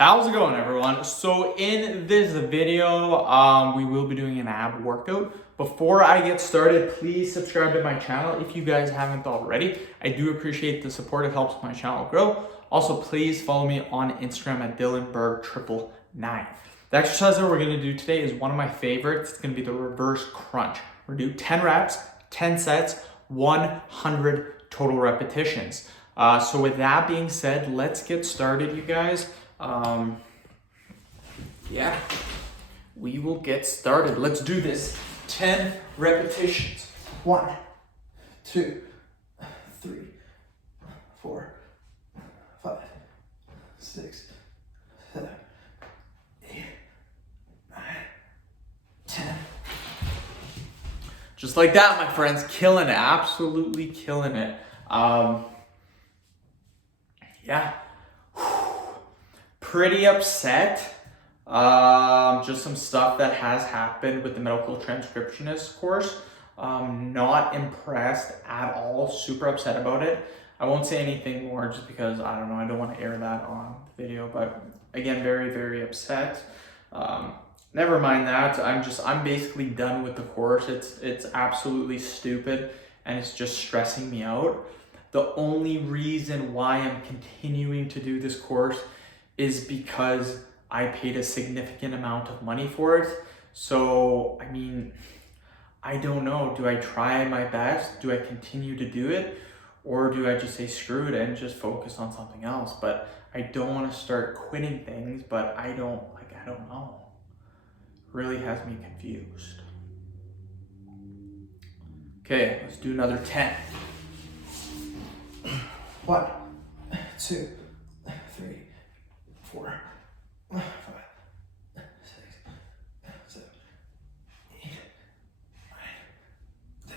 How's it going, everyone? So in this video, we will be doing an ab workout. Before I get started, please subscribe to my channel if you guys haven't already. I do appreciate the support. It helps my channel grow. Also, please follow me on Instagram at DylanBerg999. The exercise that we're gonna do today is one of my favorites. It's gonna be the reverse crunch. We're gonna do 10 reps, 10 sets, 100 total repetitions. So with that being said, let's get started, you guys. Yeah, we will get started. Let's do this. 10 repetitions. 1, 2, 3, 4, 5, 6, 7, 8, 9, 10. Just like that, my friends. Killing it. Absolutely killing it. Yeah. Pretty upset. Just some stuff that has happened with the medical transcriptionist course. Not impressed at all. Super upset about it. I won't say anything more just because I don't know. I don't want to air that on the video. But again, very, very upset. Never mind that. I'm basically done with the course. It's absolutely stupid and it's just stressing me out. The only reason why I'm continuing to do this course is because I paid a significant amount of money for it. So, I mean, I don't know. Do I try my best? Do I continue to do it? Or do I just say screw it and just focus on something else? But I don't want to start quitting things, but I don't know. Really has me confused. Okay, let's do another 10. 1, 2, 3, 4, 5, 6, 7, 8, 9, 10.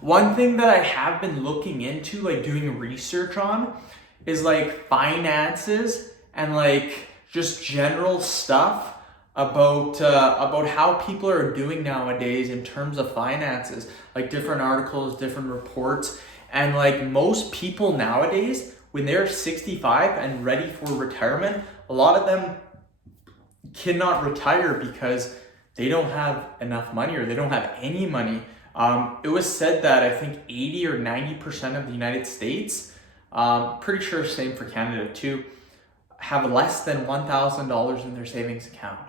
One thing that I have been looking into, like doing research on, is like finances and like just general stuff about how people are doing nowadays in terms of finances, like different articles, different reports. And like most people nowadays, when they're 65 and ready for retirement, a lot of them cannot retire because they don't have enough money or they don't have any money. It was said that I think 80 or 90% of the United States, pretty sure same for Canada too, have less than $1,000 in their savings account.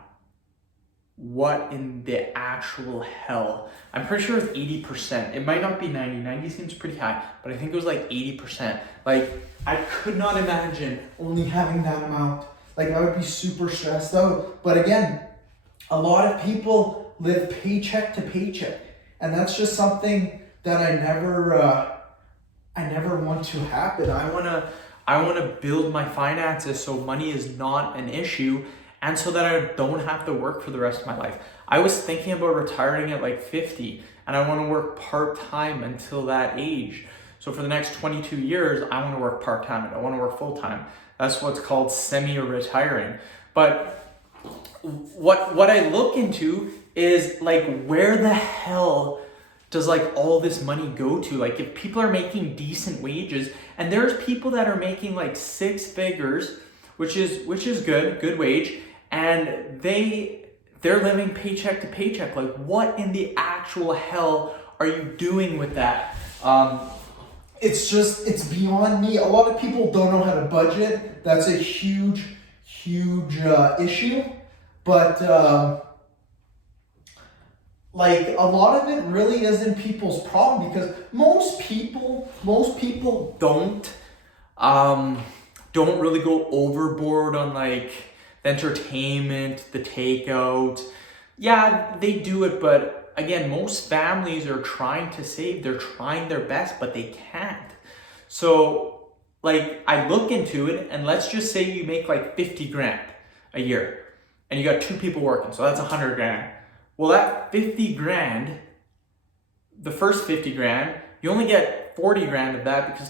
What in the actual hell? I'm pretty sure it's 80%. It might not be 90. 90 seems pretty high, but I think it was like 80%. Like, I could not imagine only having that amount. Like, I would be super stressed out. But again, a lot of people live paycheck to paycheck. And that's just something that I never want to happen. I wanna build my finances so money is not an issue, and so that I don't have to work for the rest of my life. I was thinking about retiring at like 50, and I want to work part-time until that age. So for the next 22 years, I want to work part-time. I don't want to work full-time. That's what's called semi-retiring. But what I look into is like, where the hell does like all this money go to? Like, if people are making decent wages, and there's people that are making like 6 figures, which is good wage, and they're living paycheck to paycheck. Like, what in the actual hell are you doing with that? It's beyond me. A lot of people don't know how to budget. That's a huge issue. But like, a lot of it really isn't people's problem, because most people don't really go overboard on like the entertainment, the takeout. Yeah, they do it, but again, most families are trying to save. They're trying their best, but they can't. So like, I look into it, and let's just say you make like 50 grand a year and you got 2 people working. So that's 100 grand. Well, that 50 grand, the first 50 grand, you only get 40 grand of that because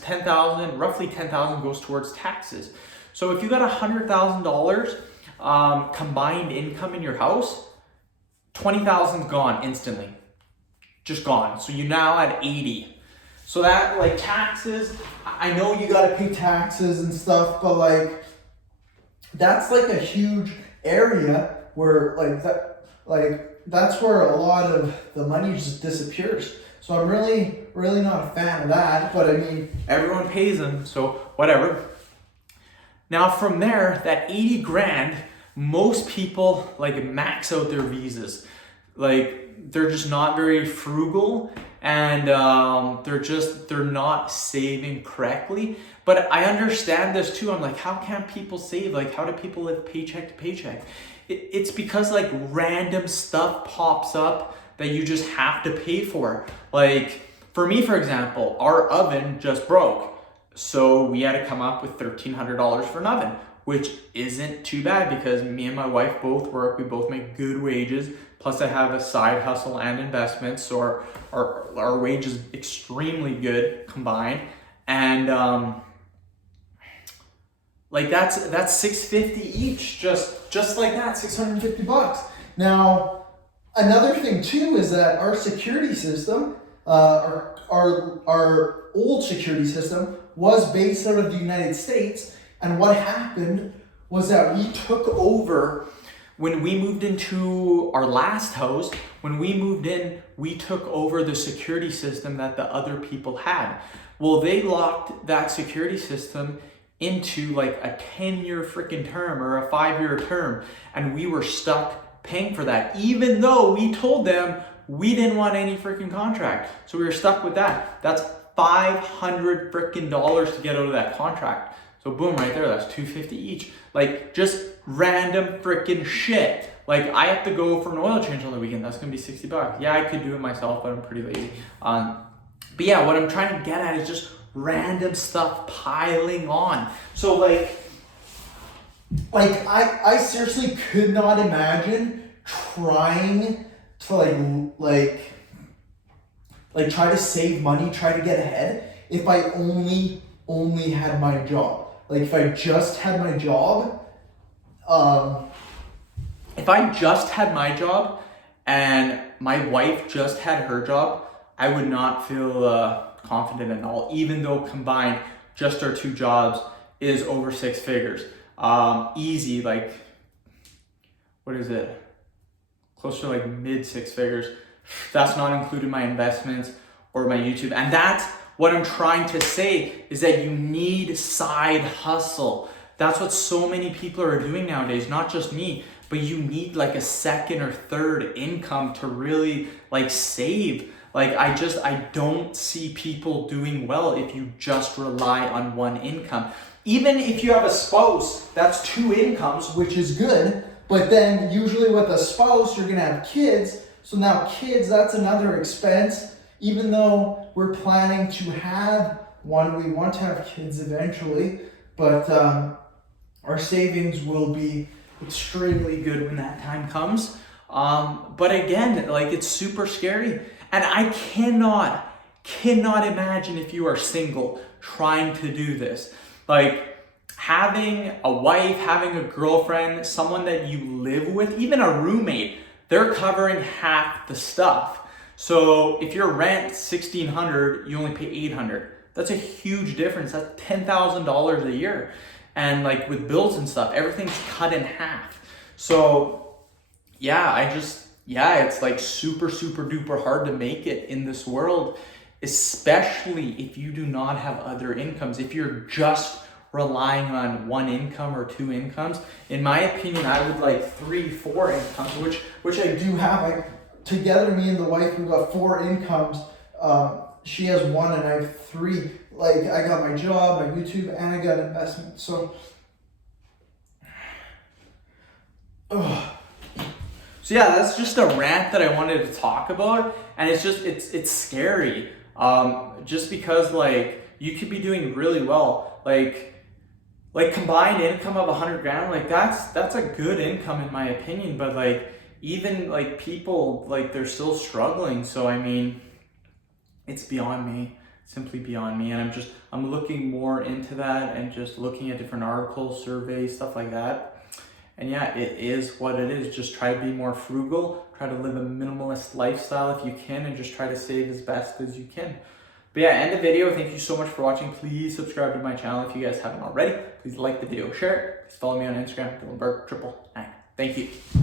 roughly 10,000 goes towards taxes. So if you got $100,000 combined income in your house, 20,000's gone instantly, just gone. So you now at 80. So that, like, taxes, I know you gotta pay taxes and stuff, but like, that's like a huge area where that's where a lot of the money just disappears. So I'm really not a fan of that. But I mean, everyone pays them, so whatever. Now from there, that 80 grand, most people like max out their visas. Like they're just not very frugal, and they're not saving correctly. But I understand this too. I'm like, how can people save? Like, how do people live paycheck to paycheck? It's because like random stuff pops up that you just have to pay for. Like for me, for example, our oven just broke. So we had to come up with $1,300 for an oven, which isn't too bad because me and my wife both work. We both make good wages. Plus I have a side hustle and investments. So our wage is extremely good combined. And like that's $650 each, just like that, $650. Now, another thing too is that our security system, our old security system was based out of the United States, and what happened was that we took over. When we moved into our last house, when we moved in, we took over the security system that the other people had. Well, they locked that security system into like a 10-year freaking term or a 5-year term, and we were stuck paying for that, even though we told them we didn't want any freaking contract. So we were stuck with that. That's $500 freaking dollars to get out of that contract. So boom, right there, that's $250 each. Like just random freaking shit. Like I have to go for an oil change on the weekend. That's gonna be $60. Yeah, I could do it myself, but I'm pretty lazy. But yeah, what I'm trying to get at is just random stuff piling on. So like I seriously could not imagine trying to like try to save money, try to get ahead if I only had my job. Like if I just had my job, if I just had my job and my wife just had her job, I would not feel confident at all, even though combined just our two jobs is over 6 figures. Easy, like what is it? Close to like mid 6 figures. That's not including my investments or my YouTube. And that's what I'm trying to say, is that you need side hustle. That's what so many people are doing nowadays, not just me, but you need like a second or third income to really like save. Like I don't see people doing well if you just rely on one income. Even if you have a spouse, that's 2 incomes, which is good. But then usually with a spouse, you're gonna have kids. So now kids, that's another expense. Even though we're planning to have one, we want to have kids eventually, but our savings will be extremely good when that time comes. But again, like it's super scary. And I cannot imagine if you are single trying to do this. Like having a wife, having a girlfriend, someone that you live with, even a roommate, they're covering half the stuff. So if your rent $1,600, you only pay $800. That's a huge difference. That's $10,000 a year. And like with bills and stuff, everything's cut in half. So yeah, it's like super duper hard to make it in this world, especially if you do not have other incomes. If you're just relying on one income or 2 incomes, in my opinion, I would like 3, 4 incomes, which I do have. Like together, me and the wife, we've got 4 incomes. She has 1 and I have 3. Like I got my job, my YouTube, and I got investment. So, So yeah, that's just a rant that I wanted to talk about, and it's scary. Just because like you could be doing really well, like combined income of 100 grand, like that's a good income in my opinion. But like even like people like they're still struggling. So I mean, it's beyond me, simply beyond me, and I'm looking more into that and just looking at different articles, surveys, stuff like that. And yeah, it is what it is. Just try to be more frugal, try to live a minimalist lifestyle if you can, and just try to save as best as you can. But yeah, end the video. Thank you so much for watching. Please subscribe to my channel if you guys haven't already. Please like the video, share it. Please follow me on Instagram, Dylan Burke 999. Thank you.